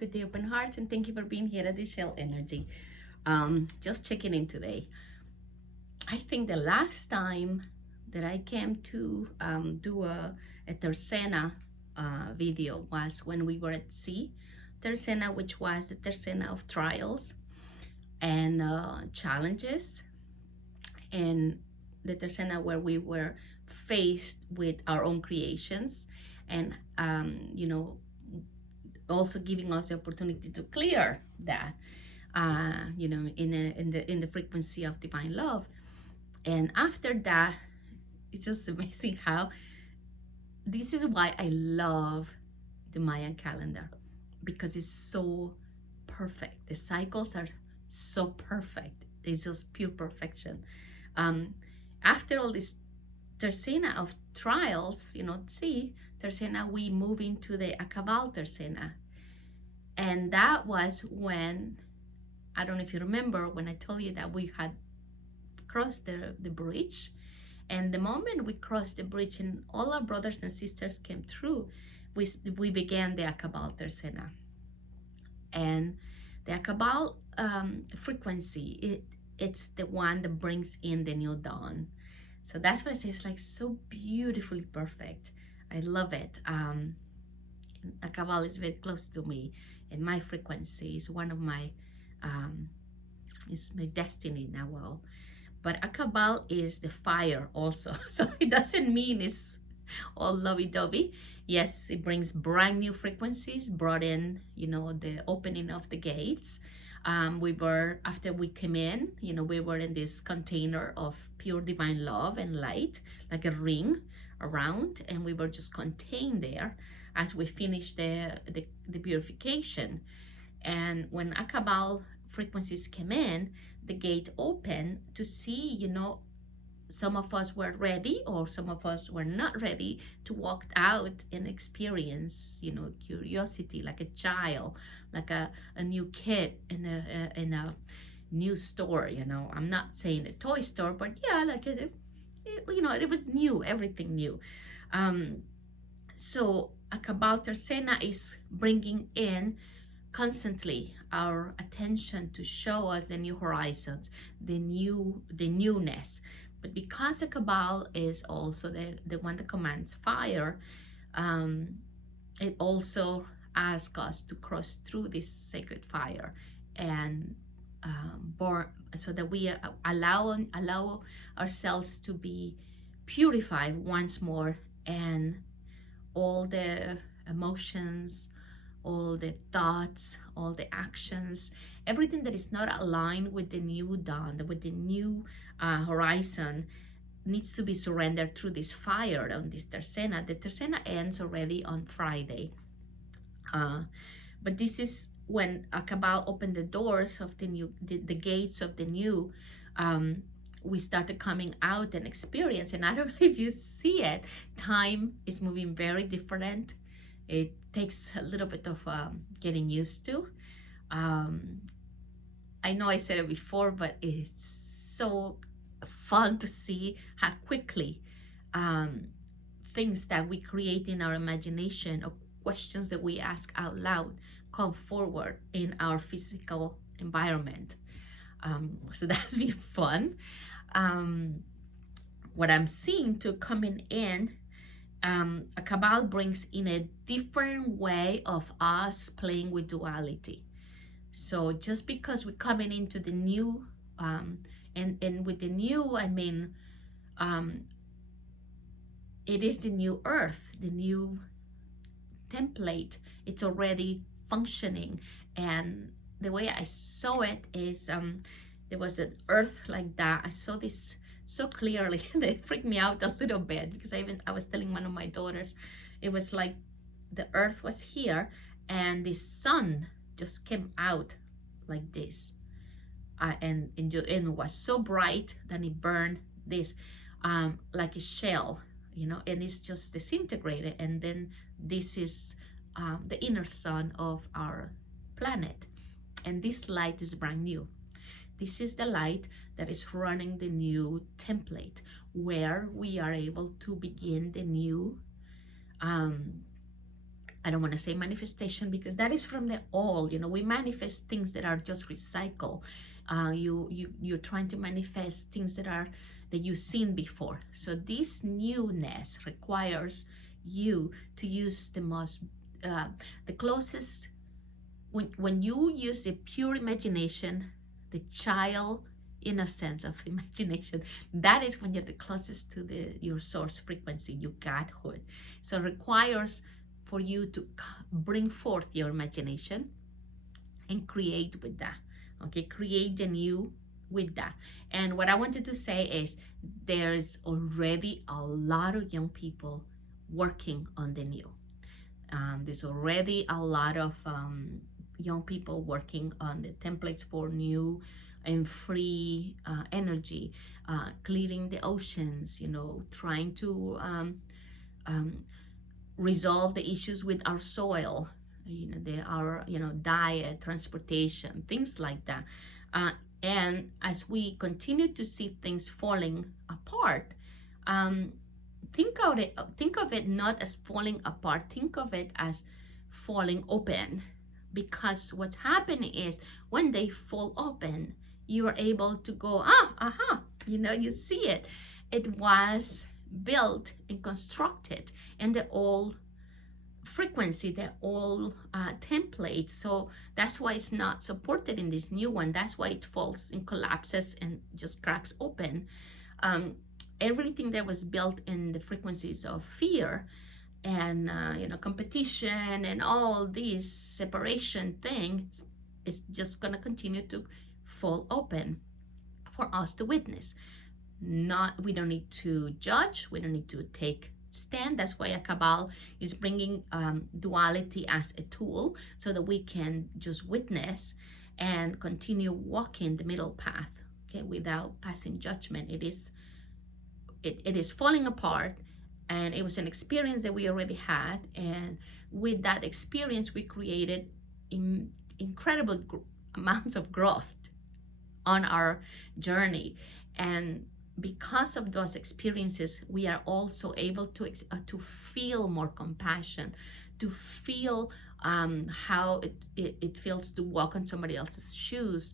Good day, open hearts, and thank you for being here at the Shell Energy. Just checking in today. I think the last time that I came to do a tercena video was when we were at sea. Tercena, which was the tercena of trials and challenges, and the tercena where we were faced with our own creations and also giving us the opportunity to clear that in the frequency of divine love. And after that, it's just amazing how this is why I love the Mayan calendar, because it's so perfect. The cycles are so perfect. It's just pure perfection. After all this tercena of trials, tercena, we move into the Akabal tercena. And that was when, I don't know if you remember, when I told you that we had crossed the bridge. And the moment we crossed the bridge and all our brothers and sisters came through, we began the Akabal tercena. And the Akabal frequency, it's the one that brings in the new dawn. So that's what I say, it's like so beautifully perfect. I love it. Akabal is very close to me, and my frequency is one of my, it's my destiny now. Well, but Akabal is the fire also. So it doesn't mean it's all lovey-dovey. Yes, it brings brand new frequencies, brought in, the opening of the gates. After we came in, we were in this container of pure divine love and light, like a ring around, and we were just contained there as we finished the purification. And when Akabal frequencies came in, the gate opened to see, some of us were ready or some of us were not ready to walk out and experience, curiosity, like a child, like a new kid in a new store. I'm not saying a toy store, but yeah, like it was new, everything new. So Akabal Tercena is bringing in constantly our attention to show us the new horizons, the newness. But because the Cabal is also the one that commands fire, it also asks us to cross through this sacred fire and born, so that we allow ourselves to be purified once more, and all the emotions, all the thoughts, all the actions, everything that is not aligned with the new dawn, with the new horizon, needs to be surrendered through this fire on this tercena. The tercena ends already on Friday. But this is when Akabal opened the doors of the new, the gates of the new. We started coming out and experience, and I don't know if you see it, time is moving very different. It takes a little bit of getting used to. I know I said it before, but it's so fun to see how quickly things that we create in our imagination, or questions that we ask out loud, come forward in our physical environment. So that's been fun. What I'm seeing to coming in, a Cabal brings in a different way of us playing with duality. So just because we're coming into the new, and with the new, I mean, it is the new earth, the new template. It's already functioning. And the way I saw it is, there was an earth like that. I saw this so clearly. They freaked me out a little bit, because I was telling one of my daughters, it was like the earth was here and the sun just came out like this, and it was so bright that it burned this like a shell, and it's just disintegrated. And then this is the inner sun of our planet, and this light is brand new. This is the light that is running the new template, where we are able to begin the new I don't want to say manifestation because that is from the old. We manifest things that are just recycle. You're trying to manifest things that you've seen before. So this newness requires you to use the closest. When you use the pure imagination, the child innocence of imagination, that is when you're the closest to your source frequency, your Godhood. So it requires for you to bring forth your imagination and create with that. Okay, create the new with that. And what I wanted to say is there's already a lot of young people working on the new. There's already a lot of young people working on the templates for new and free energy, clearing the oceans, trying to resolve the issues with our soil, our diet, transportation, things like that. And as we continue to see things falling apart, think of it not as falling apart. Think of it as falling open, because what's happening is when they fall open, you are able to go, you see it. It was built and constructed in the old frequency, the old template. So that's why it's not supported in this new one. That's why it falls and collapses and just cracks open. Everything that was built in the frequencies of fear and competition and all these separation things is just going to continue to fall open for us to witness. We don't need to judge, we don't need to take stand. That's why a Kabbalah is bringing duality as a tool, so that we can just witness and continue walking the middle path, okay, without passing judgment. It is falling apart, and it was an experience that we already had, and with that experience we created incredible amounts of growth on our journey. And because of those experiences, we are also able to feel more compassion, to feel how it feels to walk on somebody else's shoes,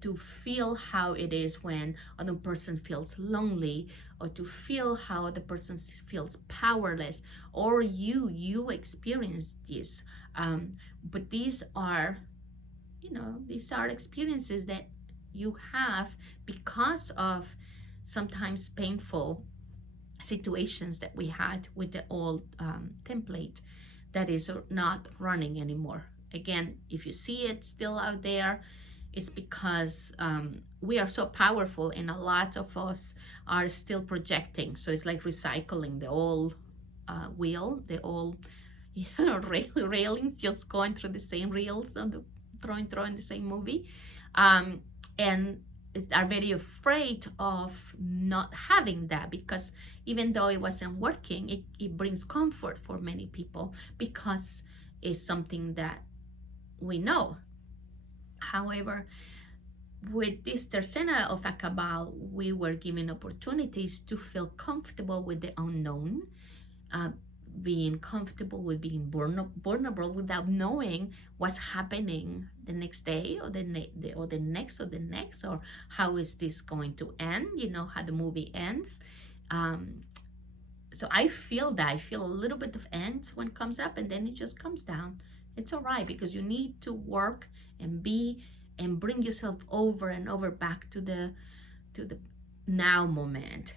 to feel how it is when another person feels lonely, or to feel how the person feels powerless, or you experience this. But these are experiences that you have because of sometimes painful situations that we had with the old template that is not running anymore. Again, if you see it still out there, it's because we are so powerful, and a lot of us are still projecting. So it's like recycling the old wheel, the old railings, just going through the same reels and throwing the same movie, and are very afraid of not having that, because even though it wasn't working, it brings comfort for many people because it's something that we know. However, with this tercena of Akabal, we were given opportunities to feel comfortable with the unknown, being comfortable with being vulnerable without knowing what's happening the next day, or the next, or how is this going to end, how the movie ends. So I feel a little bit of angst when it comes up, and then it just comes down. It's all right, because you need to work and bring yourself over and over back to the now moment.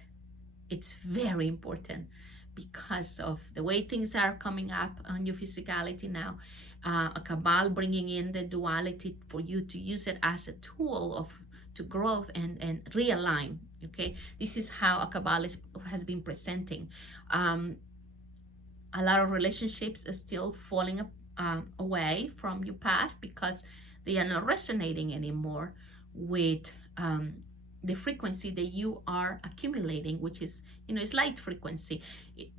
It's very important because of the way things are coming up on your physicality now. A Kabbalah bringing in the duality for you to use it as a tool to growth and realign. Okay, this is how a Kabbalah has been presenting. A lot of relationships are still falling away from your path because they are not resonating anymore with the frequency that you are accumulating, which is, it's light frequency.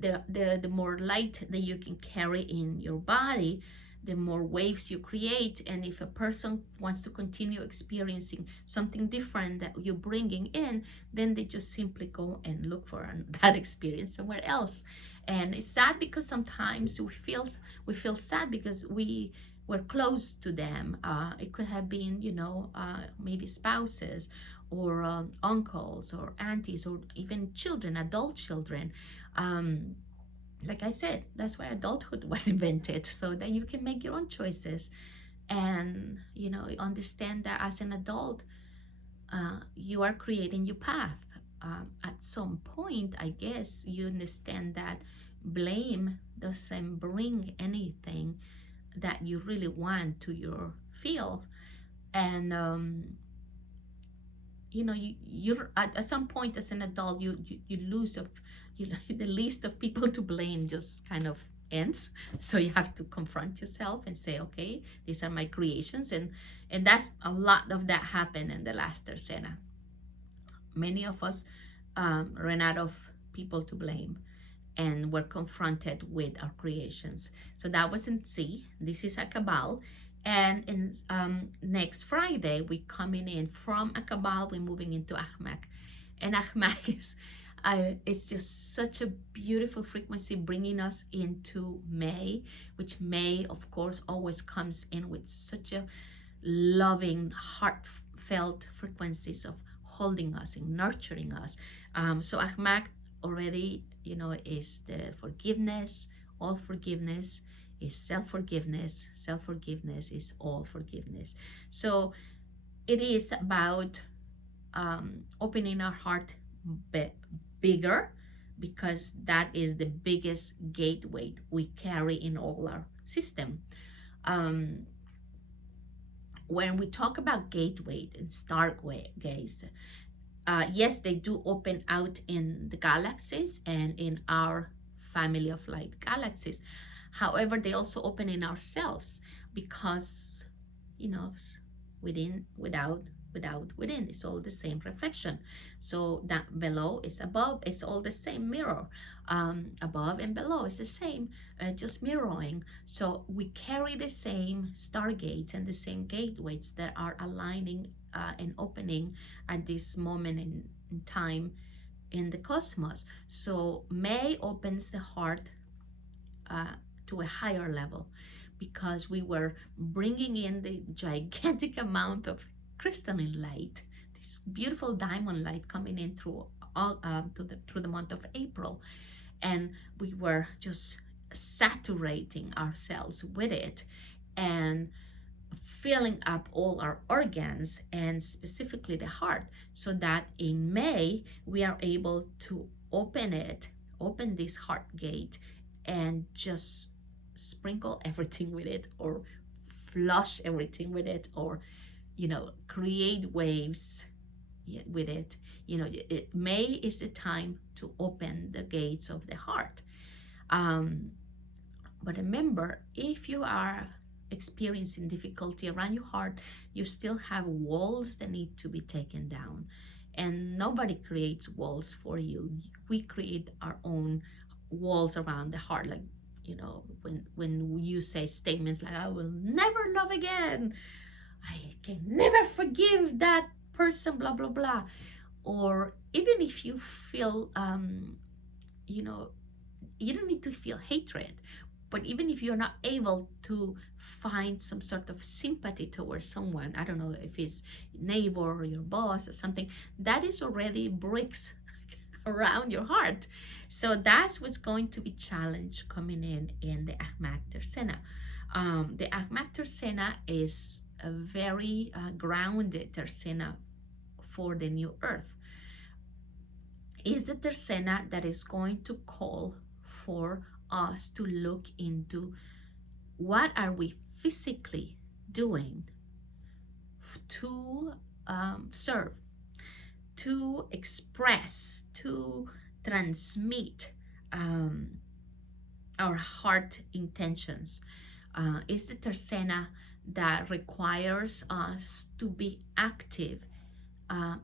The more light that you can carry in your body, the more waves you create. And if a person wants to continue experiencing something different that you're bringing in, then they just simply go and look for that experience somewhere else. And it's sad because sometimes we feel sad because we were close to them. It could have been, maybe spouses or uncles or aunties or even children, adult children. Um, like I said, that's why adulthood was invented, so that you can make your own choices and understand that as an adult, you are creating your path. At some point, I guess you understand that blame doesn't bring anything that you really want to your field. And you're at some point as an adult, you lose of the list of people to blame just kind of ends. So you have to confront yourself and say, okay, these are my creations. And that's a lot of that happened in the last tercena. Many of us ran out of people to blame and were confronted with our creations. So that was in C. This is a Kabal. And in next Friday, we coming in from a Kabal, we're moving into Ahmak. And Ahmak is, it's just such a beautiful frequency bringing us into May, which May, of course, always comes in with such a loving, heartfelt frequencies of holding us and nurturing us. So Ahmak already, is the forgiveness. All forgiveness is self-forgiveness. Self-forgiveness is all forgiveness. So it is about opening our heart bigger, because that is the biggest gateway we carry in all our system. When we talk about gateway and stargates, yes, they do open out in the galaxies and in our family of light galaxies. However, they also open in ourselves, because within, without, within, it's all the same reflection. So that below is above, it's all the same mirror. Above and below is the same, just mirroring. So we carry the same stargates and the same gateways that are aligning and opening at this moment in time in the cosmos. So May opens the heart to a higher level, because we were bringing in the gigantic amount of crystalline light, this beautiful diamond light coming in through all through the month of April, and we were just saturating ourselves with it and filling up all our organs and specifically the heart, so that in May we are able to open this heart gate and just sprinkle everything with it, or flush everything with it, or create waves with it. May is the time to open the gates of the heart. But remember, if you are experiencing difficulty around your heart, you still have walls that need to be taken down. And nobody creates walls for you. We create our own walls around the heart. Like, when you say statements like, I will never love again, I can never forgive that person, blah, blah, blah. Or even if you feel, you don't need to feel hatred, but even if you're not able to find some sort of sympathy towards someone, I don't know if it's neighbor or your boss or something, that is already bricks around your heart. So that's what's going to be challenged coming in the Ahmak Tersena. The Ahmak Tersena is a very grounded Tersena for the new earth. Is the Tersena that is going to call for us to look into what are we physically doing to serve, to express, to transmit our heart intentions. Is the Tersena that requires us to be active,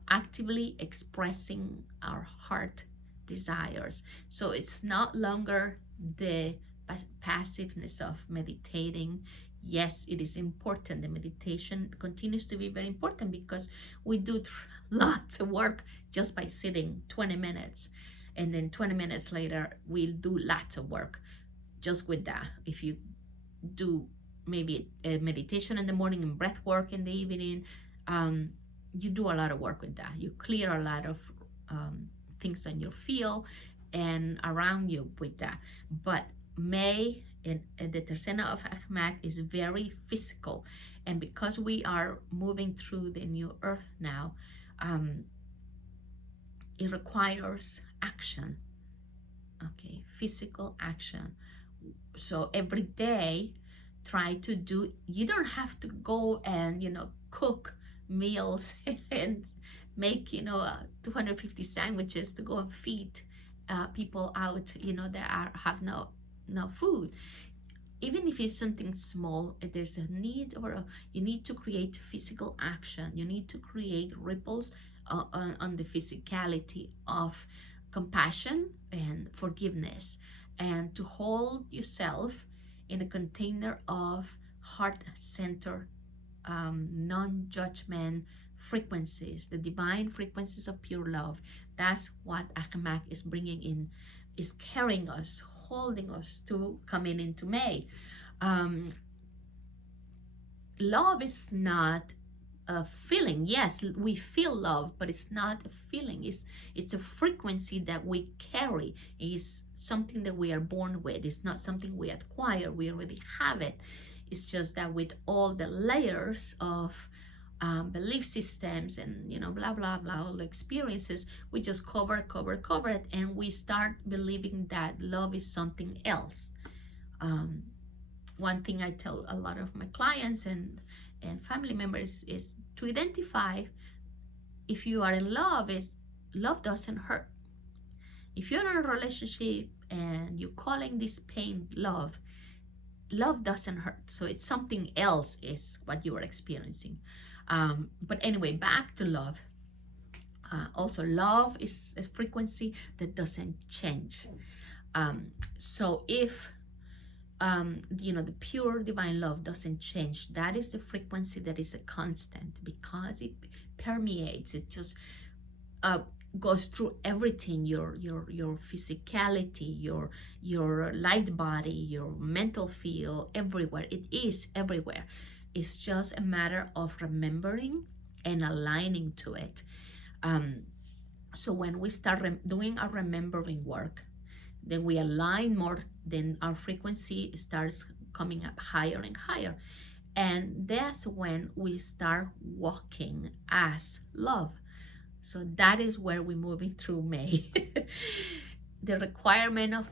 actively expressing our heart desires. So it's not longer the passiveness of meditating. Yes, it is important. The meditation continues to be very important, because we do lots of work just by sitting 20 minutes. and then 20 minutes later we'll do lots of work just with that. If you do maybe a meditation in the morning and breath work in the evening, you do a lot of work with that. You clear a lot of things on your field and around you with that. But May and the Tercena of Achmak is very physical, and because we are moving through the new earth now, it requires action. Okay, physical action. So every day try to do, you don't have to go and cook meals and make 250 sandwiches to go and feed people out that have no food. Even if it's something small, if there's a need you need to create physical action. You need to create ripples on the physicality of compassion and forgiveness, and to hold yourself in a container of heart-centered, non-judgment frequencies, the divine frequencies of pure love. That's what Achmak is bringing in, is carrying us, holding us to coming into May. Love is not a feeling. Yes, we feel love, but it's not a feeling. It's a frequency that we carry. It's something that we are born with. It's not something we acquire. We already have it. It's just that with all the layers of belief systems and blah blah blah, all the experiences, we just cover it, and we start believing that love is something else. One thing I tell a lot of my clients and family members is to identify if you are in love, is love doesn't hurt. If you're in a relationship and you're calling this pain love doesn't hurt. So it's something else is what you are experiencing. But anyway, back to love. Also, love is a frequency that doesn't change. So if the pure divine love doesn't change, that is the frequency that is a constant, because it permeates. It just goes through everything, your physicality, your light body, your mental field, everywhere. It is everywhere. It's just a matter of remembering and aligning to it. So when we start doing our remembering work, then we align more, then our frequency starts coming up higher and higher. And that's when we start walking as love. So that is where we're moving through May. The requirement of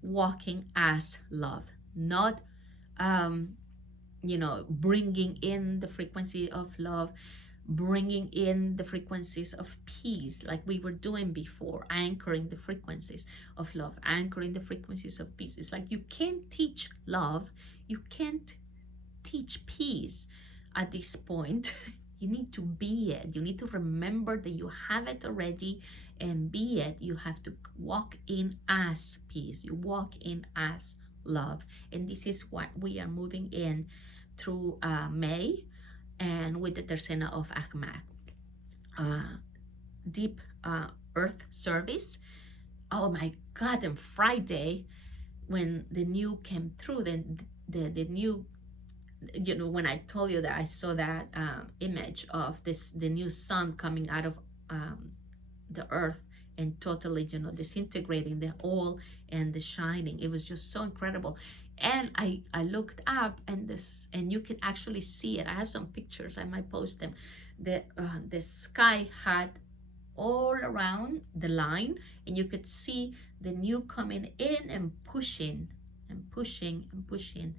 walking as love, not bringing in the frequency of love, bringing in the frequencies of peace like we were doing before, anchoring the frequencies of love, anchoring the frequencies of peace. It's like you can't teach love, you can't teach peace at this point. You need to be it. You need to remember that you have it already and be it. You have to walk in as peace. You walk in as love. And this is what we are moving in through May, and with the Tercena of Achmak. Deep Earth service. Oh my God, on Friday, when the new came through, then the new, when I told you that I saw that image of the new sun coming out of the earth and totally, disintegrating the oil and the shining. It was just so incredible. And I looked up, and you can actually see it. I have some pictures, I might post them. The sky had all around the line, and you could see the new coming in and pushing and pushing and pushing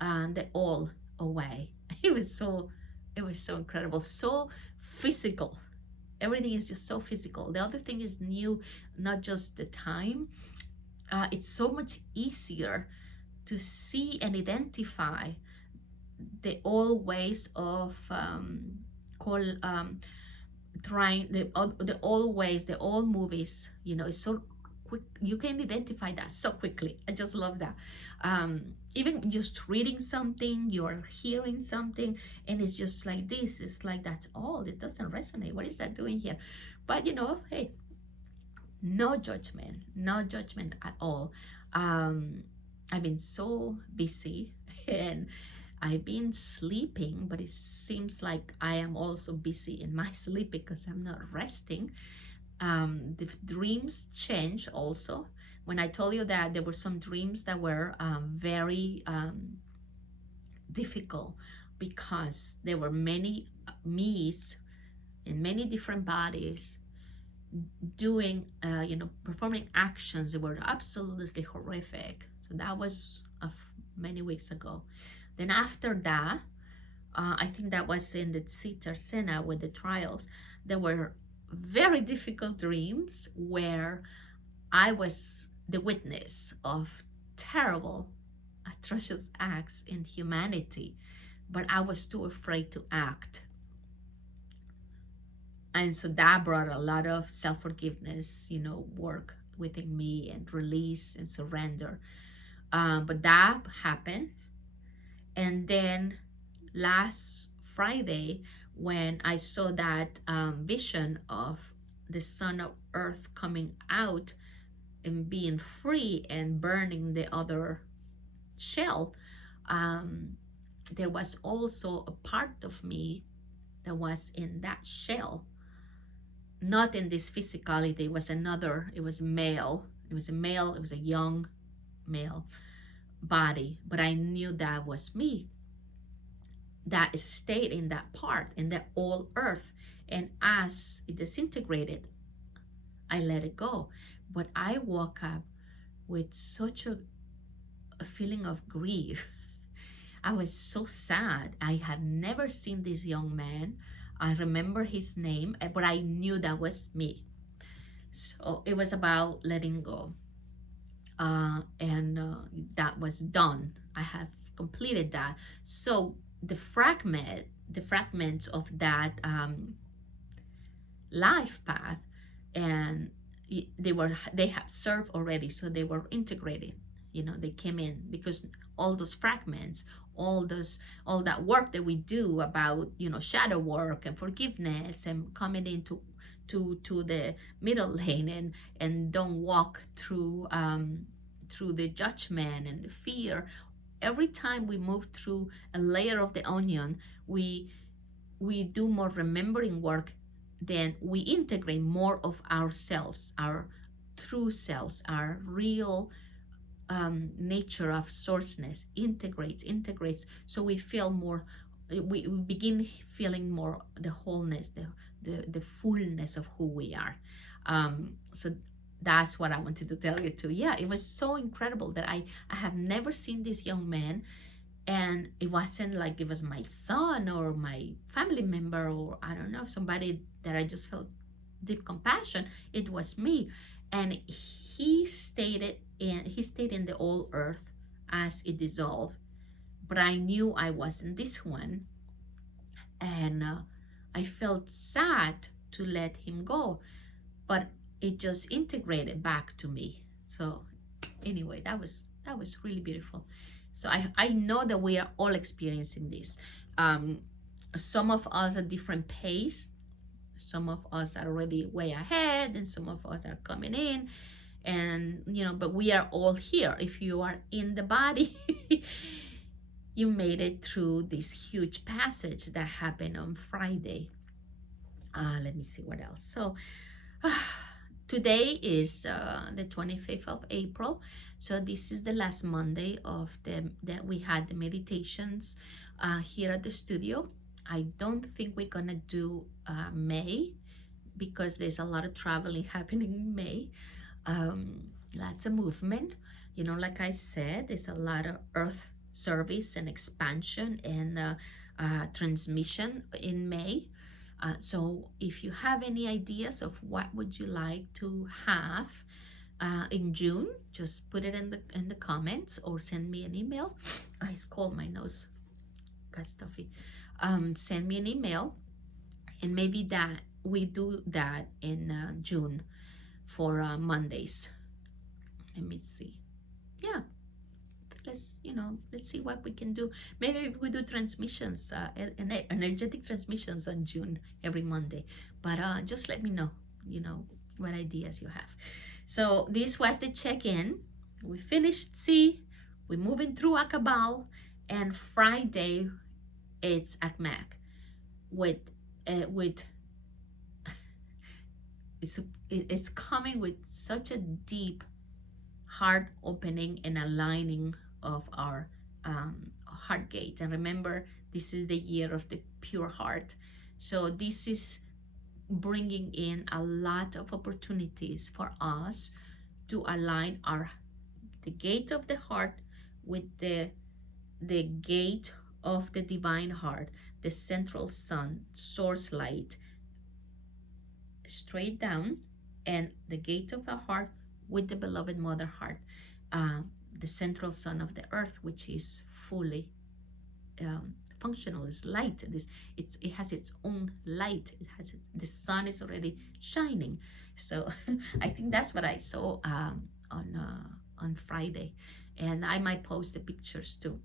the oil away. It was so incredible, so physical. Everything is just so physical. The other thing is new, not just the time. It's so much easier to see and identify the old ways of trying the old ways, the old movies. It's so quick. You can identify that so quickly. I just love that. Even just reading something, you're hearing something, and it's just like this. It's like that's all. It doesn't resonate. What is that doing here? But hey, No judgment, no judgment at all. um, I've been so busy and I've been sleeping, but it seems like I am also busy in my sleep because I'm not resting. The dreams change also. When I told you that there were some dreams that were very difficult because there were many me's in many different bodies doing, performing actions that were absolutely horrific. So that was many weeks ago. Then after that, I think that was in the Sitar Sena with the trials. There were very difficult dreams where I was the witness of terrible, atrocious acts in humanity, but I was too afraid to act. And so that brought a lot of self-forgiveness, work within me and release and surrender. But that happened. And then last Friday, when I saw that vision of the Son of Earth coming out and being free and burning the other shell, there was also a part of me that was in that shell, not in this physicality. It was another, it was male, it was a male, it was a young male body, but I knew that was me, that stayed in that part, in the old earth. And as it disintegrated, I let it go. But I woke up with such a feeling of grief. I was so sad. I had never seen this young man. I remember his name, but I knew that was me. So it was about letting go. And that was done. I have completed that. So the fragments of that life path, and they have served already, so they were integrated. They came in because all those fragments, all that work that we do about shadow work and forgiveness and coming into to the middle lane and don't walk through the judgment and the fear. Every time we move through a layer of the onion, we do more remembering work, then we integrate more of ourselves, our true selves, our real nature of sourceness integrates, so we feel more, we begin feeling more the wholeness, the fullness of who we are. So that's what I wanted to tell you too. Yeah, it was so incredible that I have never seen this young man, and it wasn't like it was my son or my family member, or I don't know, somebody that I just felt deep compassion. It was me. And he stayed in the old earth as it dissolved, but I knew I wasn't this one. And I felt sad to let him go, but it just integrated back to me. So anyway, that was really beautiful. So I know that we are all experiencing this. Some of us at different pace. Some of us are already way ahead, and some of us are coming in. And but we are all here. If you are in the body, you made it through this huge passage that happened on Friday. Let me see what else. So today is the 25th of April. So this is the last Monday of that we had the meditations here at the studio. I don't think we're gonna do May, because there's a lot of traveling happening in May. Lots of movement. Like I said, there's a lot of earth service and expansion and transmission in May. So if you have any ideas of what would you like to have in June, just put it in the comments or send me an email. It's cold, my nose got stuffy. Send me an email, and maybe that we do that in June for Mondays. Let me see. Yeah, let's see what we can do. Maybe we do transmissions, energetic transmissions on June every Monday. But just let me know, what ideas you have. So this was the check-in. We finished C, we're moving through Akabal, and Friday it's Akmak with with it's coming with such a deep heart opening and aligning of our heart gate. And remember, this is the year of the pure heart, so this is bringing in a lot of opportunities for us to align the gate of the heart with the gate of the divine heart, the central sun, source light, straight down, and the gate of the heart with the beloved mother heart, the central sun of the earth, which is fully functional, is light. It has its own light. The sun is already shining. So I think that's what I saw on Friday, and I might post the pictures too,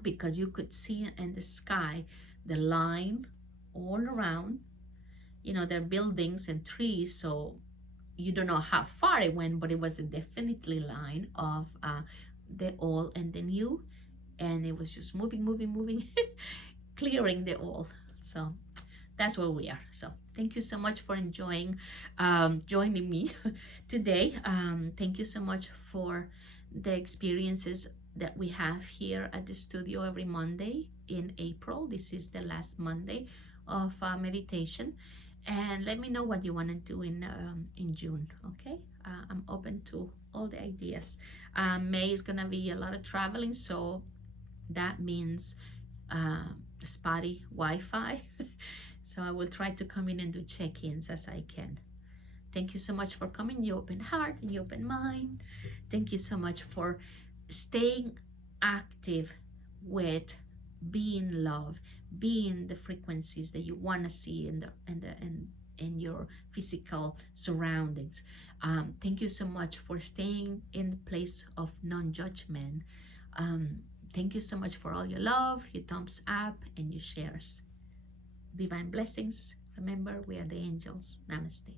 because you could see in the sky the line all around. You know, there are buildings and trees, so you don't know how far it went, but it was a definitely line of the old and the new, and it was just moving clearing the old. So that's where we are. So thank you so much for joining me today. Thank you so much for the experiences that we have here at the studio every Monday in April. This is the last Monday of meditation, and let me know what you want to do in June. Okay, I'm open to all the ideas. May is gonna be a lot of traveling, so that means spotty Wi-Fi. So I will try to come in and do check-ins as I can. Thank you so much for coming, you open heart and you open mind. Thank you so much for staying active with being love, being the frequencies that you want to see in your physical surroundings. Thank you so much for staying in the place of non-judgment. Thank you so much for all your love, your thumbs up, and your shares. Divine blessings. Remember, we are the angels. Namaste.